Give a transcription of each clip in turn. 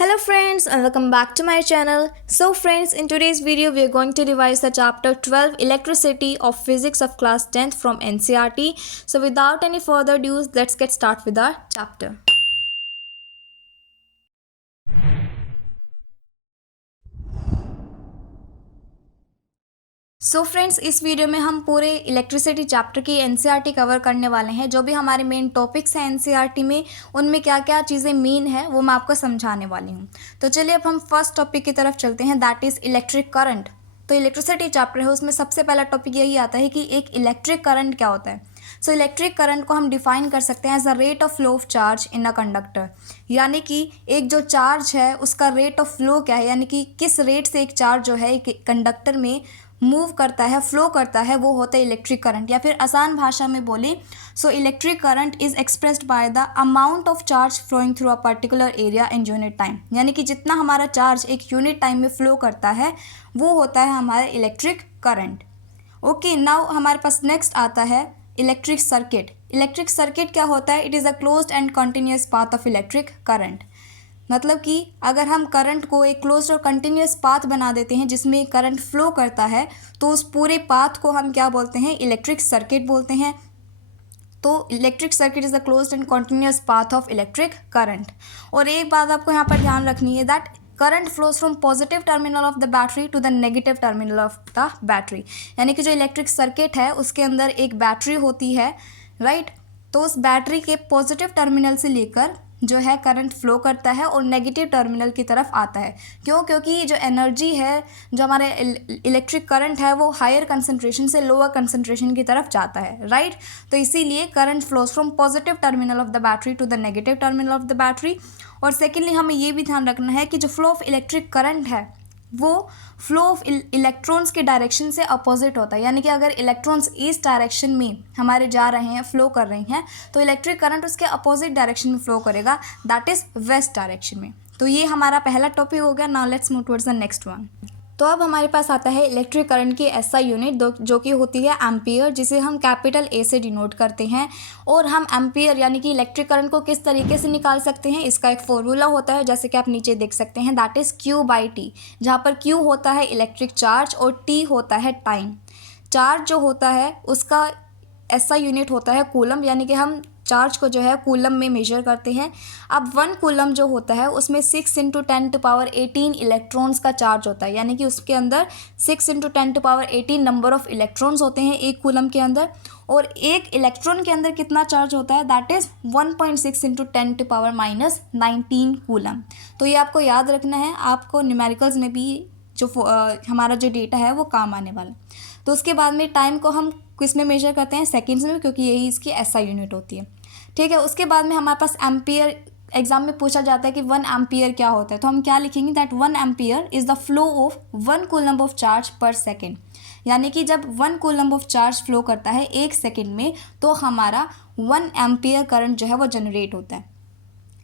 Hello friends and welcome back to my channel. So friends, in today's video we are going to revise the chapter 12 electricity of physics of class 10th from NCERT. So without any further ado, let's get started with our chapter. So friends, इस video में हम पूरे electricity chapter की NCERT cover करने वाले हैं। जो भी हमारे मेन टॉपिक्स हैं एनसीईआरटी में, उनमें क्या क्या चीज़ें मेन है वो मैं आपको समझाने वाली हूँ। तो चलिए अब हम फर्स्ट टॉपिक की तरफ चलते हैं, दैट इज़ इलेक्ट्रिक करंट। तो इलेक्ट्रिसिटी चैप्टर है, उसमें सबसे पहला टॉपिक यही आता है कि एक इलेक्ट्रिक करंट क्या होता है। सो इलेक्ट्रिक करंट को हम डिफाइन कर सकते हैं as a rate of flow of charge in a conductor, यानी कि एक जो चार्ज है उसका रेट ऑफ फ्लो क्या है, यानी कि किस रेट से एक चार्ज जो है एक कंडक्टर में मूव करता है, फ्लो करता है, वो होता है इलेक्ट्रिक करंट। या फिर आसान भाषा में बोले so electric current is expressed by the amount of charge flowing through a particular area in unit time, यानी कि जितना हमारा चार्ज एक यूनिट टाइम में फ्लो करता है वो होता है हमारा इलेक्ट्रिक करंट। ओके, नाउ हमारे पास नेक्स्ट आता है इलेक्ट्रिक सर्किट। इलेक्ट्रिक सर्किट क्या होता है? It is a closed and continuous path of electric current. मतलब कि अगर हम करंट को एक क्लोज्ड और कंटिन्यूस पाथ बना देते हैं जिसमें करंट फ्लो करता है, तो उस पूरे पाथ को हम क्या बोलते हैं? इलेक्ट्रिक सर्किट बोलते हैं। तो electric circuit is the closed and continuous path of electric current. और एक बात आपको यहाँ पर ध्यान रखनी है, that current flows from positive terminal of the battery to the negative terminal of the battery, यानी कि जो इलेक्ट्रिक सर्किट है उसके अंदर एक बैटरी होती है, राइट। तो उस बैटरी के पॉजिटिव टर्मिनल से लेकर जो है करंट फ्लो करता है और नेगेटिव टर्मिनल की तरफ आता है। क्यों? क्योंकि जो एनर्जी है, जो हमारे इलेक्ट्रिक करंट है, वो हायर कंसंट्रेशन से लोअर कंसंट्रेशन की तरफ जाता है, राइट। तो इसीलिए current flows from positive terminal of the battery to the negative terminal of the battery. और सेकेंडली हमें ये भी ध्यान रखना है कि जो फ्लो ऑफ इलेक्ट्रिक करंट है वो फ्लो ऑफ इलेक्ट्रॉन्स के डायरेक्शन से अपोजिट होता है, यानी कि अगर इलेक्ट्रॉन्स इस डायरेक्शन में हमारे जा रहे हैं, फ्लो कर रहे हैं, तो इलेक्ट्रिक करंट उसके अपोजिट डायरेक्शन में फ्लो करेगा, दैट इज़ वेस्ट डायरेक्शन में। तो ये हमारा पहला टॉपिक हो गया। Now let's move towards the next one. तो अब हमारे पास आता है इलेक्ट्रिक करंट की एसआई यूनिट, जो कि होती है एम्पियर, जिसे हम कैपिटल ए से डिनोट करते हैं। और हम एम्पियर यानी कि इलेक्ट्रिक करंट को किस तरीके से निकाल सकते हैं, इसका एक फॉर्मूला होता है, जैसे कि आप नीचे देख सकते हैं, दैट इज़ Q/T, जहाँ पर Q होता है इलेक्ट्रिक चार्ज और T होता है टाइम। चार्ज जो होता है उसका एसआई यूनिट होता है कूलम, यानी कि हम चार्ज को जो है कूलम में मेजर करते हैं। अब 1 कूलम जो होता है उसमें 6 × 10⁻18 इलेक्ट्रॉन्स का चार्ज होता है, यानी कि उसके अंदर 6 × 10⁻18 नंबर ऑफ इलेक्ट्रॉन्स होते हैं एक कूलम के अंदर। और एक इलेक्ट्रॉन के अंदर कितना चार्ज होता है? That is 1.6 × 10⁻19 coulomb. तो ये आपको याद रखना है, आपको न्यूमेरिकल्स में भी जो हमारा जो डेटा है वो काम आने वाला। तो उसके बाद में टाइम को हम किस में मेजर करते हैं? सेकेंड्स में, क्योंकि यही इसकी एसआई यूनिट होती है, ठीक है। उसके बाद में हमारे पास एम्पियर, एग्जाम में पूछा जाता है कि 1 एम्पियर क्या होता है, तो हम क्या लिखेंगे? That 1 ampere is the flow of 1 coulomb of charge पर सेकेंड, यानी कि जब 1 कूलम ऑफ चार्ज फ्लो करता है 1 सेकेंड में, तो हमारा 1 एम्पियर करंट जो है वो जनरेट होता है,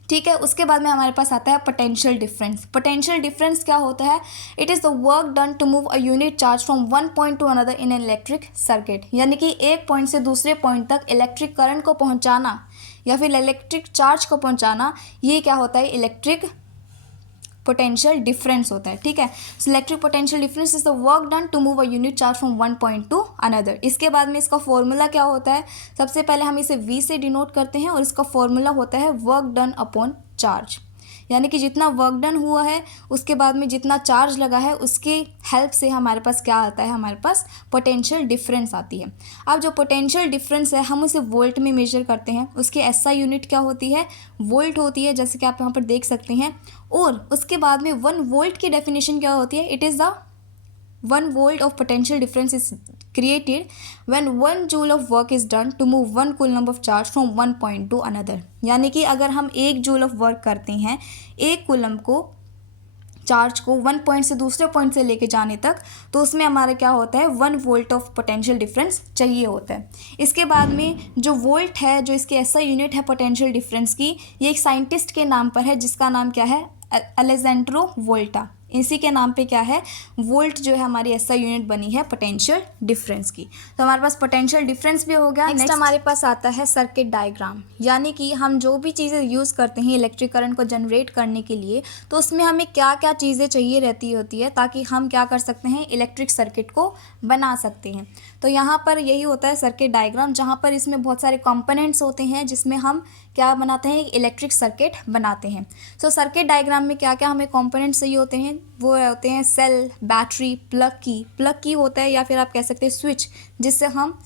ठीक है। उसके बाद में हमारे पास आता है पोटेंशियल डिफरेंस। पोटेंशियल डिफरेंस क्या होता है? It is the work done to move a unit charge from one point to another in an electric circuit, यानी कि एक पॉइंट से दूसरे पॉइंट तक इलेक्ट्रिक करंट को पहुंचाना या फिर इलेक्ट्रिक चार्ज को पहुंचाना, ये क्या होता है? इलेक्ट्रिक पोटेंशियल डिफरेंस होता है, ठीक है। Electric potential difference is the work done to move a unit charge from one point to another. इसके बाद में इसका फॉर्मूला क्या होता है? सबसे पहले हम इसे V से डिनोट करते हैं और इसका फॉर्मूला होता है वर्क डन अपॉन चार्ज, यानी कि जितना वर्क डन हुआ है उसके बाद में जितना चार्ज लगा है उसके हेल्प से हमारे पास क्या आता है? हमारे पास पोटेंशियल डिफरेंस आती है। अब जो पोटेंशियल डिफरेंस है हम उसे वोल्ट में मेजर करते हैं, उसकी एसआई यूनिट क्या होती है? वोल्ट होती है, जैसे कि आप यहाँ पर देख सकते हैं। और उसके बाद में 1 वोल्ट की डेफिनेशन क्या होती है? It is the 1 volt of potential difference is created when 1 joule of work is done to move 1 coulomb of charge from one point to another, यानी कि अगर हम 1 जूल ऑफ वर्क करते हैं एक कूलम को, चार्ज को 1 पॉइंट से दूसरे पॉइंट से लेके जाने तक, तो उसमें हमारा क्या होता है? 1 वोल्ट ऑफ पोटेंशियल डिफरेंस चाहिए होता है। इसके बाद में जो वोल्ट है, जो इसकी एसआई यूनिट है पोटेंशियल डिफरेंस की, ये एक साइंटिस्ट के नाम पर है जिसका नाम क्या है? अलेजेंड्रो वोल्टा। इसी के नाम पे क्या है, वोल्ट जो है हमारी एसआई यूनिट बनी है पोटेंशियल डिफरेंस की। तो हमारे पास पोटेंशियल डिफरेंस भी हो गया। नेक्स्ट हमारे पास आता है सर्किट डायग्राम, यानी कि हम जो भी चीज़ें यूज़ करते हैं इलेक्ट्रिक करंट को जनरेट करने के लिए, तो उसमें हमें क्या क्या चीज़ें चाहिए रहती होती है ताकि हम क्या कर सकते हैं, इलेक्ट्रिक सर्किट को बना सकते हैं। तो यहाँ पर यही होता है सर्किट डायग्राम, जहाँ पर इसमें बहुत सारे कंपोनेंट्स होते हैं जिसमें हम क्या बनाते हैं, इलेक्ट्रिक सर्किट बनाते हैं। सो सर्किट डायग्राम में क्या क्या हमें कंपोनेंट्स चाहिए होते हैं, वो होते हैं सेल, बैटरी, प्लग की होता है, या फिर आप कह सकते हैं स्विच, जिससे हम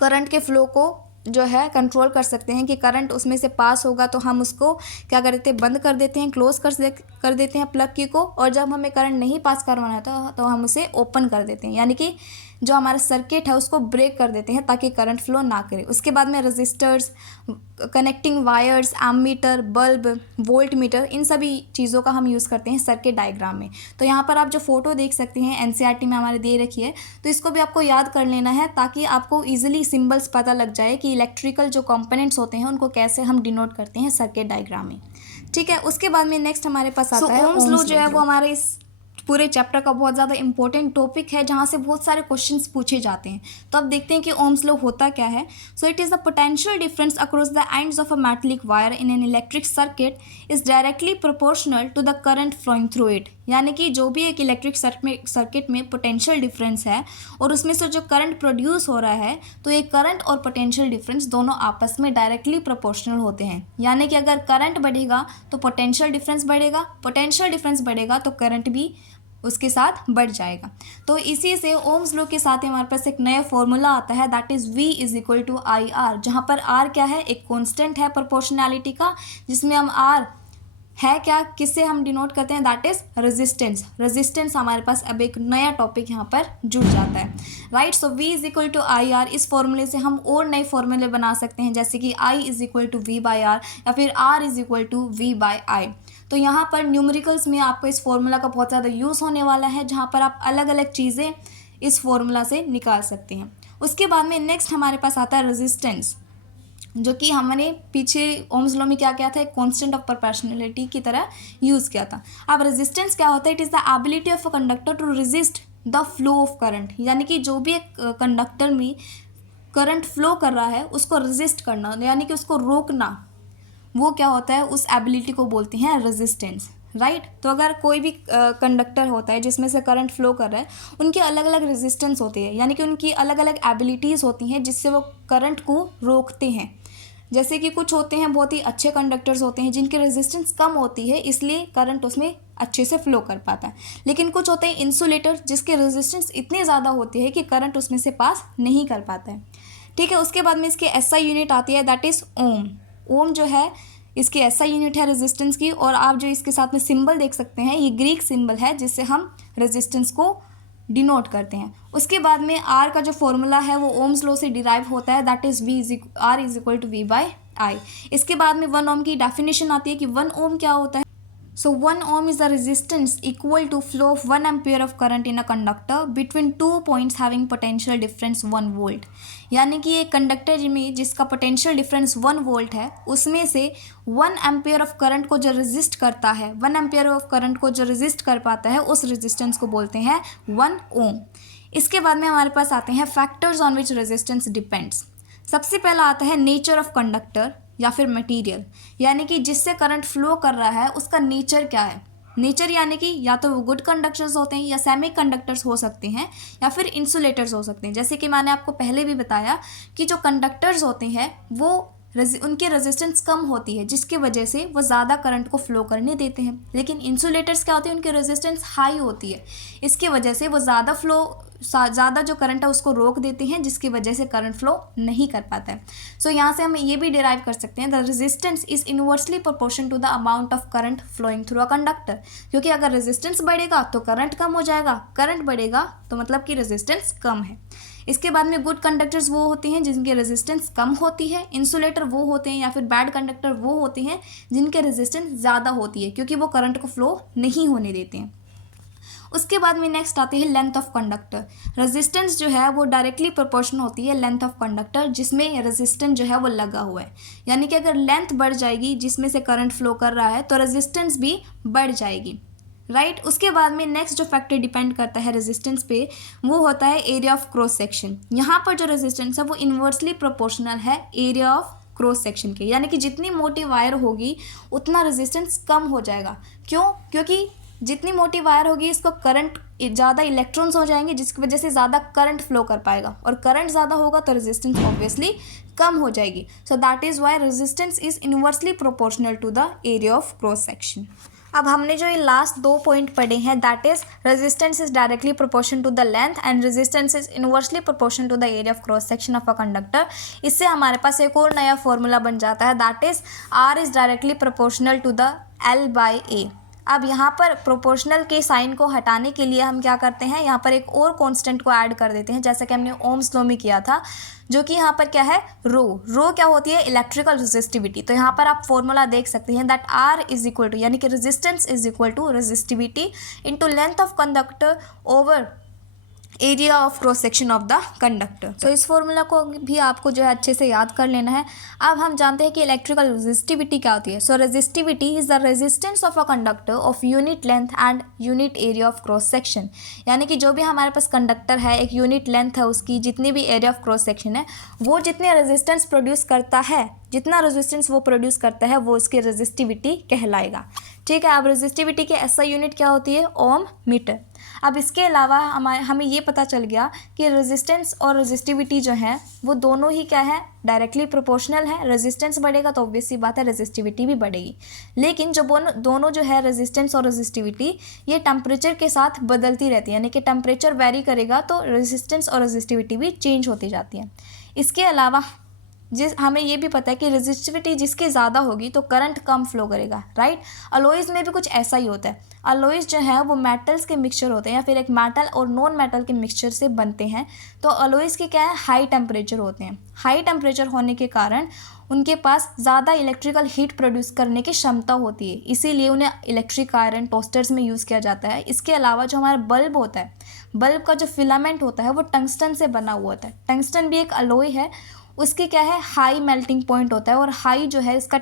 करंट के फ्लो को जो है कंट्रोल कर सकते हैं कि करंट उसमें से पास होगा तो हम उसको क्या करते हैं, बंद कर देते हैं, क्लोज कर देते हैं प्लग की को, और जब हमें करंट नहीं पास करवाना था तो हम उसे ओपन कर देते हैं, यानी कि जो हमारा सर्किट है उसको ब्रेक कर देते हैं ताकि करंट फ्लो ना करे। उसके बाद में resistors, connecting wires, ammeter, bulb, voltmeter, इन सभी चीज़ों का हम यूज़ करते हैं सर्किट डायग्राम में। तो यहाँ पर आप जो फोटो देख सकते हैं एनसीईआरटी में हमारे दे रखी है, तो इसको भी आपको याद कर लेना है ताकि आपको ईजिली सिंबल्स पता लग जाए कि इलेक्ट्रिकल जो कंपोनेंट्स होते हैं उनको कैसे हम डिनोट करते हैं सर्किट डायग्राम में। ठीक है, उसके बाद में नेक्स्ट हमारे पास आता है ओम्स लॉ, जो है वो हमारे इस पूरे चैप्टर का बहुत ज़्यादा इंपॉर्टेंट टॉपिक है जहाँ से बहुत सारे क्वेश्चंस पूछे जाते हैं। तो अब देखते हैं कि ओम्स लॉ होता क्या है। So it is the potential difference across the ends of a metallic wire in an electric circuit is directly proportional to the current flowing through it. यानी कि जो भी एक इलेक्ट्रिक सर्किट में पोटेंशियल डिफरेंस है और उसमें से जो करंट प्रोड्यूस हो रहा है, तो ये करंट और पोटेंशियल डिफरेंस दोनों आपस में डायरेक्टली प्रोपोर्शनल होते हैं। यानी कि अगर करंट बढ़ेगा तो पोटेंशियल डिफरेंस बढ़ेगा, पोटेंशियल डिफरेंस बढ़ेगा तो करंट भी उसके साथ बढ़ जाएगा। तो इसी से ओम्स लॉ के साथ हमारे पास एक नया फॉर्मूला आता है, that is V is equal to I R, जहाँ पर R क्या है, एक कांस्टेंट है प्रोपोर्शनैलिटी का, जिसमें हम R है क्या, किससे हम डिनोट करते हैं, दैट इज रेजिस्टेंस। रेजिस्टेंस हमारे पास अब एक नया टॉपिक यहाँ पर जुड़ जाता है, right. So V is equal to I R, इस फॉर्मूले से हम और नए फॉर्मूले बना सकते हैं, जैसे कि I is equal to V by R, या फिर R is equal to V by I. तो यहाँ पर न्यूमेरिकल्स में आपको इस फॉर्मूला का बहुत ज़्यादा यूज़ होने वाला है, जहाँ पर आप अलग अलग चीज़ें इस फॉर्मूला से निकाल सकते हैं। उसके बाद में नेक्स्ट हमारे पास आता है रेजिस्टेंस, जो कि हमने पीछे ओम्स लॉ में क्या किया था, एक कांस्टेंट ऑफ प्रोपोर्शनैलिटी की तरह यूज़ किया था। अब रेजिस्टेंस क्या होता है, it is the ability of a conductor to resist the flow of current. यानी कि जो भी एक कंडक्टर में करंट फ्लो कर रहा है उसको रेजिस्ट करना, यानी कि उसको रोकना, वो क्या होता है, उस एबिलिटी को बोलते हैं रेजिस्टेंस, राइट। तो अगर कोई भी कंडक्टर होता है जिसमें से करंट फ्लो कर रहा है, उनके अलग अलग रेजिस्टेंस होते हैं, यानी कि उनकी अलग अलग एबिलिटीज़ होती हैं जिससे वो करंट को रोकते हैं। जैसे कि कुछ होते हैं बहुत ही अच्छे कंडक्टर्स होते हैं जिनकी रेजिस्टेंस कम होती है, इसलिए करंट उसमें अच्छे से फ्लो कर पाता है। लेकिन कुछ होते हैं इंसुलेटर जिसके रेजिस्टेंस इतनी ज़्यादा होती है कि करंट उसमें से पास नहीं कर पाता है। ठीक है, उसके बाद में इसकी एसआई यूनिट आती है, दैट इज़ ओम। ओम जो है इसकी एसआई यूनिट है रेजिस्टेंस की, और आप जो इसके साथ में सिंबल देख सकते हैं, ये ग्रीक सिंबल है जिससे हम रेजिस्टेंस को डिनोट करते हैं। उसके बाद में आर का जो फॉर्मूला है वो ओम्स लॉ से डिराइव होता है, that is R is equal to V by I. इसके बाद में 1 ओम की डेफिनेशन आती है कि 1 ओम क्या होता है। So 1 ohm is a resistance equal to flow of 1 ampere of current in a conductor between two points having potential difference 1 volt। यानी कि एक कंडक्टर में जिसका पोटेंशियल डिफरेंस 1 वोल्ट है, उसमें से 1 एम्पियर ऑफ करंट को जो रेजिस्ट करता है, 1 एम्पियर ऑफ करंट को जो रेजिस्ट कर पाता है, उस रेजिस्टेंस को बोलते हैं 1 ओम। इसके बाद में हमारे पास आते हैं factors on which resistance depends. सबसे पहला आता है नेचर ऑफ कंडक्टर या फिर मटेरियल, यानी कि जिससे करंट फ्लो कर रहा है उसका नेचर क्या है। नेचर यानी कि या तो वो गुड कंडक्टर्स होते हैं, या सेमी कंडक्टर्स हो सकते हैं, या फिर इंसुलेटर्स हो सकते हैं। जैसे कि मैंने आपको पहले भी बताया कि जो कंडक्टर्स होते हैं वो उनकी रेजिस्टेंस कम होती है, जिसकी वजह से वो ज़्यादा करंट को फ्लो करने देते हैं। लेकिन इंसुलेटर्स क्या होते हैं, उनकी रेजिस्टेंस हाई होती है, इसकी वजह से वो ज़्यादा जो करंट है उसको रोक देते हैं, जिसकी वजह से करंट फ्लो नहीं कर पाता है। सो यहाँ से हम ये भी डिराइव कर सकते हैं, the resistance is inversely proportion to the amount of current flowing through a conductor. क्योंकि अगर रेजिस्टेंस बढ़ेगा तो करंट कम हो जाएगा, करंट बढ़ेगा तो मतलब कि रेजिस्टेंस कम है। इसके बाद में गुड कंडक्टर्स वो होते हैं जिनकी रेजिस्टेंस कम होती है, इंसुलेटर वो होते हैं या फिर बैड कंडक्टर वो होते हैं जिनके रेजिस्टेंस ज़्यादा होती है, क्योंकि वो करंट को फ्लो नहीं होने देते हैं। उसके बाद में नेक्स्ट आती है लेंथ ऑफ कंडक्टर। रेजिस्टेंस जो है वो डायरेक्टली प्रोपोर्शनल होती है लेंथ ऑफ कंडक्टर जिसमें रेजिस्टेंस जो है वो लगा हुआ है। यानी कि अगर लेंथ बढ़ जाएगी जिसमें से करंट फ्लो कर रहा है तो रेजिस्टेंस भी बढ़ जाएगी। राइट। उसके बाद में नेक्स्ट जो फैक्टर डिपेंड करता है रेजिस्टेंस पे, वो होता है एरिया ऑफ क्रॉस सेक्शन। यहाँ पर जो रेजिस्टेंस है वो इन्वर्सली प्रोपोर्शनल है एरिया ऑफ क्रॉस सेक्शन के, यानी कि जितनी मोटी वायर होगी उतना रेजिस्टेंस कम हो जाएगा। क्यों? क्योंकि जितनी मोटी वायर होगी इसको करंट, ज़्यादा इलेक्ट्रॉन्स हो जाएंगे जिसकी वजह से ज़्यादा करंट फ्लो कर पाएगा, और करंट ज़्यादा होगा तो रेजिस्टेंस ऑब्वियसली कम हो जाएगी। So that is why resistance is inversely proportional to the area of cross section. अब हमने जो ये लास्ट 2 पॉइंट पढ़े हैं, that is resistance is directly proportion to the length and resistance is inversely proportion to the area of cross section of a conductor. इससे हमारे पास एक और नया फॉर्मूला बन जाता है, that is R is directly proportional to the L by A. अब यहाँ पर प्रोपोर्शनल के साइन को हटाने के लिए हम क्या करते हैं, यहाँ पर एक और कांस्टेंट को ऐड कर देते हैं, जैसा कि हमने ओम्स लॉ में किया था, जो कि यहाँ पर क्या है, रो। रो क्या होती है? Electrical resistivity. तो यहाँ पर आप फॉर्मूला देख सकते हैं that R is equal to, यानी कि resistance is equal to resistivity into length of conductor over area of cross section of the conductor. तो इस फॉर्मूला को भी आपको जो है अच्छे से याद कर लेना है। अब हम जानते हैं कि इलेक्ट्रिकल रेजिस्टिविटी क्या होती है। So resistivity is the resistance of a conductor of unit length and unit area of cross section, यानी कि जो भी हमारे पास कंडक्टर है, एक यूनिट लेंथ है उसकी, जितनी भी एरिया ऑफ क्रॉस सेक्शन है, वो जितने रेजिस्टेंस प्रोड्यूस करता है, जितना रेजिस्टेंस वो प्रोड्यूस करता है वो इसकी रेजिस्टिविटी कहलाएगा। ठीक है। अब रेजिस्टिविटी की ऐसा यूनिट क्या होती है? ओम मीटर। अब इसके अलावा हमें ये पता चल गया कि रेजिस्टेंस और रेजिस्टिविटी जो है वो दोनों ही क्या है? डायरेक्टली प्रोपोर्शनल है। रेजिस्टेंस बढ़ेगा तो ऑब्वियस सी बात है रेजिस्टिविटी भी बढ़ेगी, लेकिन जो दोनों जो है रेजिस्टेंस और रेजिस्टिविटी, ये टेम्परेचर के साथ बदलती रहती है, यानी कि टेम्परेचर वेरी करेगा तो रेजिस्टेंस और रेजिस्टिविटी भी चेंज होती जाती है। इसके अलावा हमें ये भी पता है कि रेजिस्टिविटी जिसकी ज़्यादा होगी तो करंट कम फ्लो करेगा, राइट। अलॉयज़ में भी कुछ ऐसा ही होता है। अलॉयज़ जो है वो मेटल्स के मिक्सचर होते हैं, या फिर एक मेटल और नॉन मेटल के मिक्सचर से बनते हैं। तो अलॉयज़ के क्या है? हाई टेम्परेचर होते हैं। हाई टेम्परेचर होने के कारण उनके पास ज़्यादा इलेक्ट्रिकल हीट प्रोड्यूस करने की क्षमता होती है, इसीलिए उन्हें इलेक्ट्रिक आयरन टोस्टर्स में यूज़ किया जाता है। इसके अलावा जो हमारा बल्ब होता है, बल्ब का जो फिलामेंट होता है वो टंगस्टन से बना हुआ होता है। टंगस्टन भी एक अलॉय है, उसकी क्या है? हाई मेल्टिंग पॉइंट होता है, और हाई जो है इसका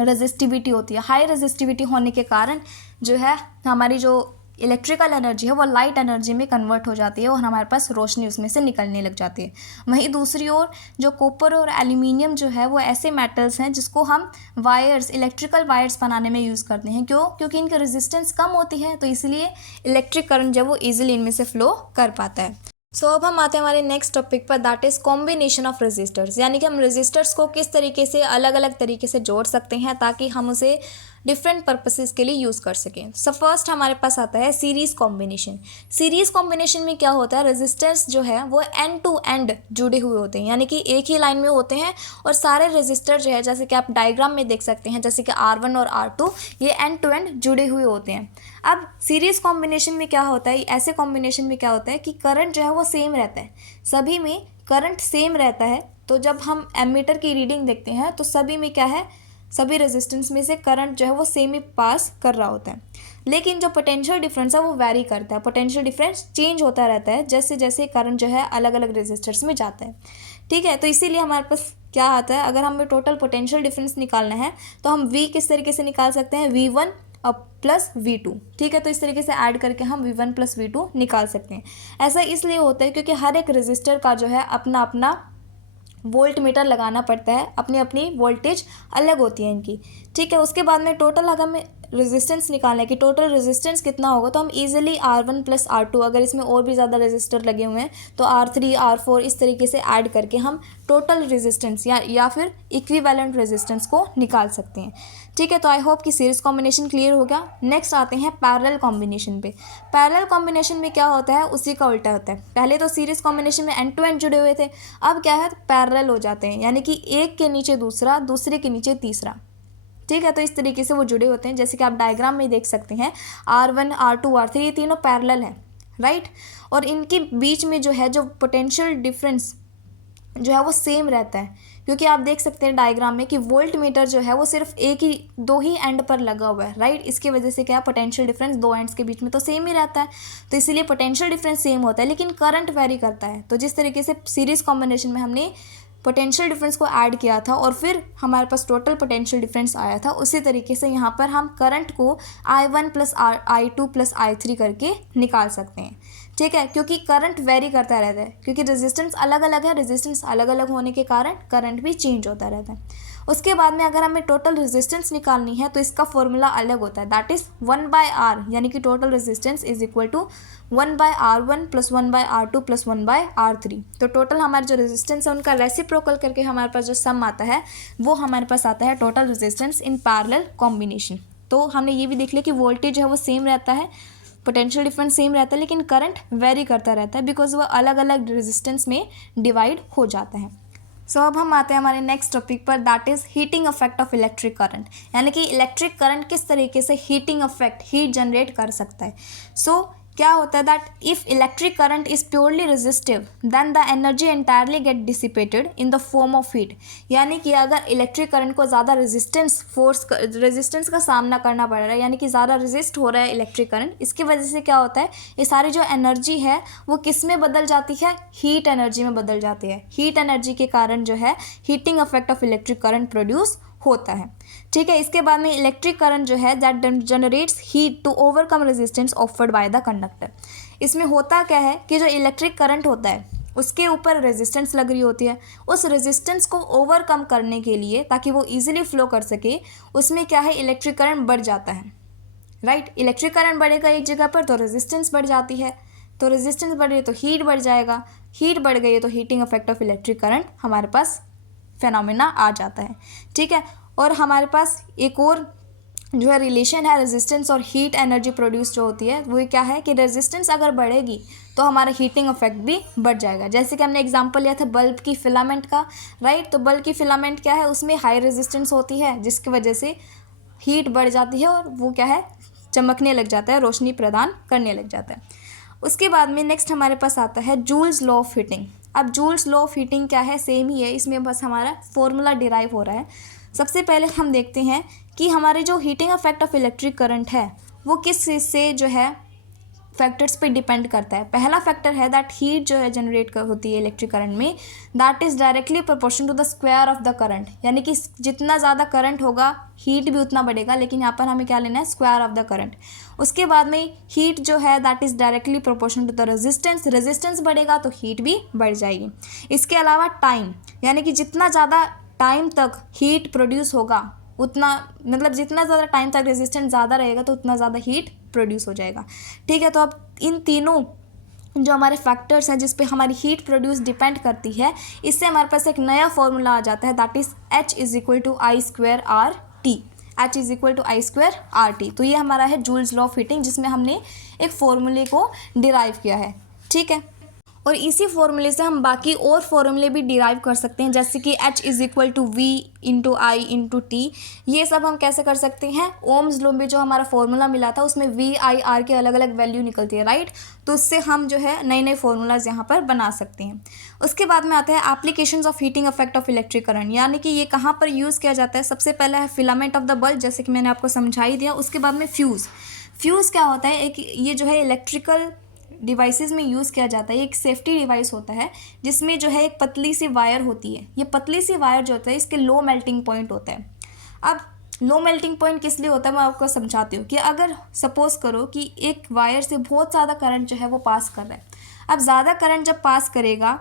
रेजिस्टिविटी होती है। हाई रेजिस्टिविटी होने के कारण जो है हमारी जो इलेक्ट्रिकल एनर्जी है वो लाइट एनर्जी में कन्वर्ट हो जाती है, और हमारे पास रोशनी उसमें से निकलने लग जाती है। वहीं दूसरी ओर जो कॉपर और एल्यूमिनियम जो है वो ऐसे मेटल्स हैं जिसको हम वायर्स, इलेक्ट्रिकल वायर्स बनाने में यूज़ करते हैं। क्यों? क्योंकि इनकी रेजिस्टेंस कम होती है, तो इसलिए इलेक्ट्रिक करंट जो वो ईजिली इनमें से फ्लो कर पाता है। सो अब हम आते हैं हमारे नेक्स्ट टॉपिक पर, that is combination of resistors, यानी कि हम रेजिस्टर्स को किस तरीके से अलग अलग तरीके से जोड़ सकते हैं ताकि हम उसे डिफरेंट पर्पसेस के लिए यूज़ कर सकें। सो फर्स्ट हमारे पास आता है सीरीज़ कॉम्बिनेशन। सीरीज़ कॉम्बिनेशन में क्या होता है? रेजिस्टर्स जो है वो एंड टू एंड जुड़े हुए होते हैं, यानी कि एक ही लाइन में होते हैं, और सारे रेजिस्टर जो है जैसे कि आप डायग्राम में देख सकते हैं, जैसे कि R1 और R2, ये एंड टू एंड जुड़े हुए होते हैं। अब सीरीज़ कॉम्बिनेशन में क्या होता है? ऐसे कॉम्बिनेशन में क्या होता है कि करंट जो है वो सेम रहता है, सभी में करंट सेम रहता है। तो जब हम एमीटर की रीडिंग देखते हैं तो सभी में क्या है? सभी रेजिस्टेंस में से करंट जो है वो सेम ही पास कर रहा होता है, लेकिन जो पोटेंशियल डिफरेंस है वो वैरी करता है। पोटेंशियल डिफरेंस चेंज होता रहता है जैसे जैसे करंट जो है अलग अलग रेजिस्टर्स में जाता है। ठीक है। तो इसीलिए हमारे पास क्या आता है, अगर हमें टोटल पोटेंशियल डिफरेंस निकालना है तो हम V किस तरीके से निकाल सकते हैं? V1 plus V2। ठीक है। तो इस तरीके से ऐड करके हम V1 प्लस V2 निकाल सकते हैं। ऐसा इसलिए होता है क्योंकि हर एक रेजिस्टर का जो है अपना अपना वोल्ट मीटर लगाना पड़ता है, अपनी अपनी वोल्टेज अलग होती है इनकी। ठीक है। उसके बाद में टोटल अगर हमें रेजिस्टेंस निकालना है कि टोटल रेजिस्टेंस कितना होगा, तो हम इजीली R1 प्लस R2, अगर इसमें और भी ज़्यादा रेजिस्टर लगे हुए हैं तो R3 R4 इस तरीके से ऐड करके हम टोटल रेजिस्टेंस या फिर इक्विवेलेंट रेजिस्टेंस को निकाल सकते हैं। ठीक है। तो आई होप कि सीरीज कॉम्बिनेशन क्लियर हो गया। नेक्स्ट आते हैं पैरेलल कॉम्बिनेशन पे। पैरेलल कॉम्बिनेशन में क्या होता है? उसी का उल्टा होता है। पहले तो सीरीज कॉम्बिनेशन में एंड टू एंड जुड़े हुए थे, अब क्या है? पैरेलल हो जाते हैं, यानी कि एक के नीचे दूसरा, दूसरे के नीचे तीसरा। ठीक है। तो इस तरीके से वो जुड़े होते हैं, जैसे कि आप डायग्राम में देख सकते हैं R1 R2 R3 ये तीनों पैरेलल हैं, राइट। और इनके बीच में जो है जो पोटेंशियल डिफरेंस जो है वो सेम रहता है, क्योंकि आप देख सकते हैं डायग्राम में कि वोल्ट मीटर जो है वो सिर्फ दो ही एंड पर लगा हुआ है, राइट। इसकी वजह से क्या, पोटेंशियल डिफरेंस दो एंड्स के बीच में तो सेम ही रहता है, तो इसीलिए पोटेंशियल डिफरेंस सेम होता है, लेकिन करंट वेरी करता है। तो जिस तरीके से सीरीज कॉम्बिनेशन में हमने पोटेंशियल डिफरेंस को ऐड किया था और फिर हमारे पास टोटल पोटेंशियल डिफरेंस आया था, उसी तरीके से यहाँ पर हम करंट को I1 plus I2 plus I3 करके निकाल सकते हैं। ठीक है, क्योंकि करंट वेरी करता रहता है, क्योंकि रेजिस्टेंस अलग अलग है, रेजिस्टेंस अलग अलग होने के कारण करंट भी चेंज होता रहता है। उसके बाद में अगर हमें टोटल रेजिस्टेंस निकालनी है तो इसका फॉर्मूला अलग होता है, दैट इज़ 1/R, यानी कि total resistance is equal to 1/R1 plus 1/R2 plus 1/R3। तो टोटल हमारे जो रेजिस्टेंस है उनका रेसिप्रोकल करके हमारे पास जो सम आता है वो हमारे पास आता है total resistance in parallel combination. तो हमने ये भी देख लिया कि वोल्टेज है वो सेम रहता है, पोटेंशियल डिफरेंस सेम रहता है, लेकिन करंट वेरी करता रहता है बिकॉज वो अलग अलग रेजिस्टेंस में डिवाइड हो जाता है। सो अब हम आते हैं हमारे नेक्स्ट टॉपिक पर, that is heating effect of electric current, यानी कि इलेक्ट्रिक करंट किस तरीके से हीटिंग इफेक्ट, हीट जनरेट कर सकता है। सो क्या होता है that if electric current is purely resistive then the energy entirely get dissipated in the form of heat, यानी कि अगर इलेक्ट्रिक करंट को ज़्यादा रेजिस्टेंस का सामना करना पड़ रहा है, यानी कि ज़्यादा रेजिस्ट हो रहा है इलेक्ट्रिक करंट, इसकी वजह से क्या होता है, ये सारी जो एनर्जी है वो किस में बदल जाती है, हीट एनर्जी में बदल जाती है। हीट एनर्जी के कारण जो है heating effect of electric current produce होता है। ठीक है, इसके बाद में इलेक्ट्रिक करंट जो है that generates heat to overcome resistance offered by the conductor. इसमें होता क्या है कि जो इलेक्ट्रिक करंट होता है उसके ऊपर रेजिस्टेंस लग रही होती है, उस रेजिस्टेंस को ओवरकम करने के लिए ताकि वो ईजिली फ्लो कर सके, उसमें क्या है इलेक्ट्रिक करंट बढ़ जाता है। राइट, इलेक्ट्रिक करंट बढ़ेगा एक जगह पर तो रेजिस्टेंस बढ़ जाती है, तो रेजिस्टेंस बढ़ रही है तो हीट बढ़ जाएगा, हीट बढ़ गई है तो heating effect of electric current हमारे पास फेनोमेना आ जाता है। ठीक है, और हमारे पास एक और जो है रिलेशन है रेजिस्टेंस और हीट एनर्जी प्रोड्यूस जो होती है वो क्या है कि रेजिस्टेंस अगर बढ़ेगी तो हमारा हीटिंग इफेक्ट भी बढ़ जाएगा। जैसे कि हमने एग्जांपल लिया था बल्ब की फिलामेंट का, राइट, तो बल्ब की फिलामेंट क्या है, उसमें हाई रेजिस्टेंस होती है जिसकी वजह से हीट बढ़ जाती है और वो क्या है चमकने लग जाता है, रोशनी प्रदान करने लग जाता है। उसके बाद में नेक्स्ट हमारे पास आता है जूल्स लॉ ऑफ हीटिंग। अब जूल्स लॉ ऑफ हीटिंग क्या है, सेम ही है, इसमें बस हमारा फॉर्मूला डिराइव हो रहा है। सबसे पहले हम देखते हैं कि हमारे जो heating effect of electric current है वो किस चीज़ से जो है फैक्टर्स पे डिपेंड करता है। पहला फैक्टर है दैट हीट जो है जनरेट होती है इलेक्ट्रिक करंट में, that is directly proportion to the square of the current, यानी कि जितना ज़्यादा करंट होगा हीट भी उतना बढ़ेगा, लेकिन यहाँ पर हमें क्या लेना है, स्क्वायर ऑफ द करंट। उसके बाद में हीट जो है that is directly proportion to the resistance, resistance बढ़ेगा तो हीट भी बढ़ जाएगी। इसके अलावा टाइम, यानी कि जितना ज़्यादा टाइम तक हीट प्रोड्यूस होगा उतना, मतलब जितना ज़्यादा टाइम तक रेजिस्टेंस ज़्यादा रहेगा तो उतना ज़्यादा हीट प्रोड्यूस हो जाएगा। ठीक है, तो अब इन तीनों जो हमारे फैक्टर्स हैं जिस पे हमारी हीट प्रोड्यूस डिपेंड करती है, इससे हमारे पास एक नया फॉर्मूला आ जाता है that is H is equal to I square R T. H is equal to I square R T. तो ये हमारा है जूल्स लॉ ऑफ हीटिंग जिसमें हमने एक फॉर्मूले को डिराइव किया है। ठीक है, और इसी फॉर्मूले से हम बाकी और फॉर्मूले भी डिराइव कर सकते हैं, जैसे कि H is equal to V into I into T. ये सब हम कैसे कर सकते हैं, ओम्स लॉ में जो हमारा फॉर्मूला मिला था उसमें वी आई आर के अलग अलग वैल्यू निकलती है, राइट, तो उससे हम जो है नए नए फॉर्मूलाज यहाँ पर बना सकते हैं। उसके बाद में आता है applications of heating effect of electric current, यानी कि ये कहाँ पर यूज़ किया जाता है। सबसे पहला है फिलामेंट ऑफ द बल्ब, जैसे कि मैंने आपको समझा ही दिया। उसके बाद में फ्यूज़ क्या होता है, एक ये जो है इलेक्ट्रिकल डिवाइसेस में यूज़ किया जाता है। एक सेफ्टी डिवाइस होता है जिसमें जो है एक पतली सी वायर होती है। ये पतली सी वायर जो होता है इसके लो मेल्टिंग पॉइंट होता है। अब लो मेल्टिंग पॉइंट किस लिए होता है मैं आपको समझाती हूँ कि अगर सपोज़ करो कि एक वायर से बहुत ज़्यादा करंट जो है वो पास कर रहा है। अब ज़्यादा करंट जब पास करेगा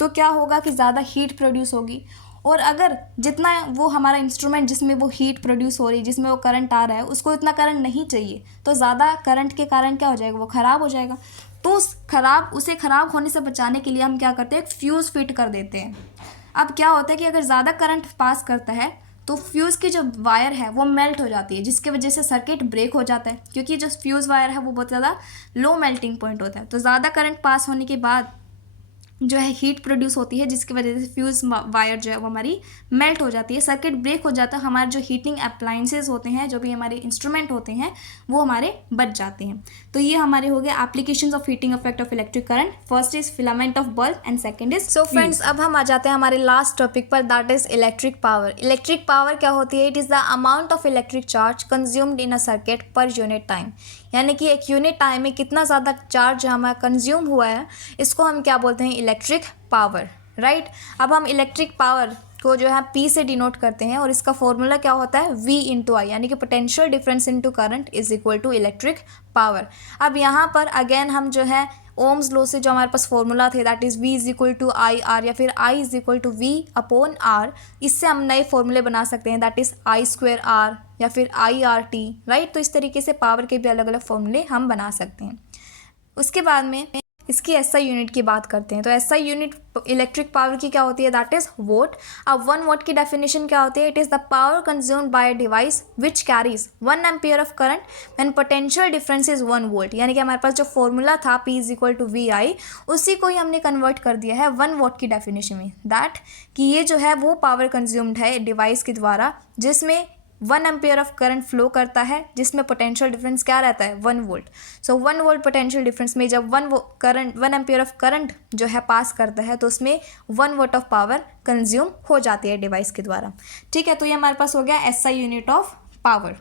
तो क्या होगा कि ज़्यादा हीट प्रोड्यूस होगी, और अगर जितना वो हमारा इंस्ट्रूमेंट जिसमें वो हीट प्रोड्यूस हो रही है, जिसमें वो करंट आ रहा है, उसको इतना करंट नहीं चाहिए, तो ज़्यादा करंट के कारण क्या हो जाएगा, वो ख़राब हो जाएगा। तो उसे ख़राब होने से बचाने के लिए हम क्या करते हैं, एक फ्यूज़ फिट कर देते हैं। अब क्या होता है कि अगर ज़्यादा करंट पास करता है तो फ्यूज़ की जो वायर है वो मेल्ट हो जाती है, जिसकी वजह से सर्किट ब्रेक हो जाता है, क्योंकि जो फ्यूज़ वायर है वो बहुत ज़्यादा लो मेल्टिंग पॉइंट होता है। तो ज़्यादा करंट पास होने के बाद जो है हीट प्रोड्यूस होती है, जिसकी वजह से फ्यूज़ वायर जो है वो हमारी मेल्ट हो जाती है, सर्किट ब्रेक हो जाता है। हमारे जो हीटिंग अप्लाइंसेस होते हैं, जो भी हमारे इंस्ट्रूमेंट होते हैं, वो हमारे बच जाते हैं। तो ये हमारे हो गए applications of heating effect of electric current. First is filament of bulb and second is so friends, अब हम आ जाते हैं हमारे लास्ट टॉपिक पर, that is electric power. Electric power क्या होती है, it is the amount of electric charge consumed in a circuit per unit time, यानी कि एक यूनिट टाइम में कितना ज़्यादा चार्ज हमारा कंज्यूम हुआ है, इसको हम क्या बोलते हैं, इलेक्ट्रिक पावर। राइट। अब हम इलेक्ट्रिक पावर को जो है P से डिनोट करते हैं और इसका फॉर्मूला क्या होता है V इंटू आई, यानी कि potential difference into current is equal to electric power. अब यहाँ पर अगेन हम जो है ओम्स लॉ से जो हमारे पास फॉर्मूला थे that is V is equal to I R या फिर I is equal to V upon R, इससे हम नए फॉर्मूले बना सकते हैं that is I square R या फिर IRT, राइट। तो इस तरीके से पावर के भी अलग अलग फॉर्मूले हम बना सकते हैं। उसके बाद में इसकी SI यूनिट की बात करते हैं। तो SI यूनिट इलेक्ट्रिक पावर की क्या होती है दैट इज़ वोट। अब 1 वोट की डेफिनेशन क्या होती है, it is the power consumed by a device which carries 1 ampere of current when potential difference is 1 volt. यानी कि हमारे पास जो फॉर्मूला था P is equal to V I, उसी को ही हमने कन्वर्ट कर दिया है 1 वोट की डेफिनेशन में, दैट कि ये जो है वो पावर कंज्यूम्ड है डिवाइस के द्वारा जिसमें 1 एम्पियर ऑफ करंट फ्लो करता है, जिसमें पोटेंशियल डिफरेंस क्या रहता है 1 वोल्ट। सो 1 वोल्ट पोटेंशियल डिफरेंस में जब 1 एम्पियर ऑफ करंट जो है पास करता है तो उसमें 1 वोल्ट ऑफ पावर कंज्यूम हो जाती है डिवाइस के द्वारा। ठीक है, तो ये हमारे पास हो गया SI यूनिट ऑफ पावर।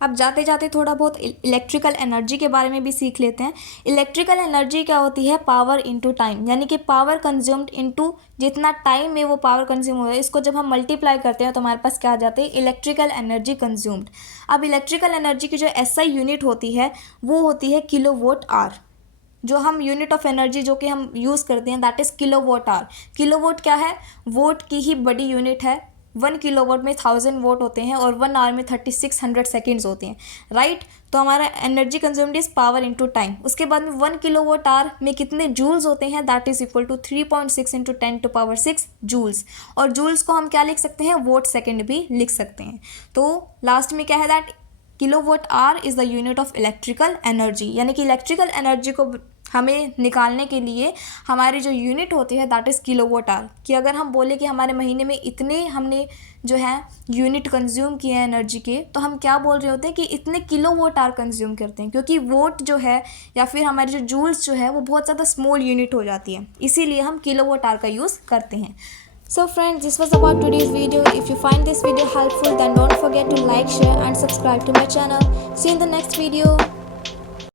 अब जाते जाते थोड़ा बहुत इलेक्ट्रिकल एनर्जी के बारे में भी सीख लेते हैं। इलेक्ट्रिकल एनर्जी क्या होती है, पावर इनटू टाइम, यानी कि पावर कंज्यूम्ड इनटू जितना टाइम में वो पावर कंज्यूम हो रहा है, इसको जब हम मल्टीप्लाई करते हैं तो हमारे पास क्या आ जाते हैं इलेक्ट्रिकल एनर्जी कंज्यूम्ड। अब इलेक्ट्रिकल एनर्जी की जो SI यूनिट होती है वो होती है किलोवोट आवर। जो हम यूनिट ऑफ एनर्जी जो कि हम यूज़ करते हैं दैट इज़ किलोवोट आवर। किलोवोट क्या है, वोट की ही बड़ी यूनिट है। 1 किलोवाट में 1000 वोट होते हैं और 1 आवर में 3600 सेकेंड्स होते हैं, राइट। तो हमारा energy consumed is power into time. उसके बाद में 1 किलोवाट आवर में कितने जूल्स होते हैं that is equal to 3.6 into 10⁻⁶ joules. और जूल्स को हम क्या लिख सकते हैं, वोट सेकेंड भी लिख सकते हैं। तो लास्ट में क्या है that kilowatt hour is the unit of electrical energy, यानी कि इलेक्ट्रिकल एनर्जी को हमें निकालने के लिए हमारी जो यूनिट होती है दैट इज़ किलोवाट आवर। कि अगर हम बोले कि हमारे महीने में इतने हमने जो है यूनिट कंज्यूम किए हैं एनर्जी के, तो हम क्या बोल रहे होते हैं कि इतने किलोवाट आवर कंज्यूम करते हैं, क्योंकि वोट जो है या फिर हमारी जो जूल्स जो है वो बहुत ज़्यादा स्मॉल यूनिट हो जाती है, इसीलिए हम किलोवाट आवर का यूज़ करते हैं। So friends, this was about today's video. If you find this video helpful, then don't forget to like, share and subscribe to my channel. See you in the next video.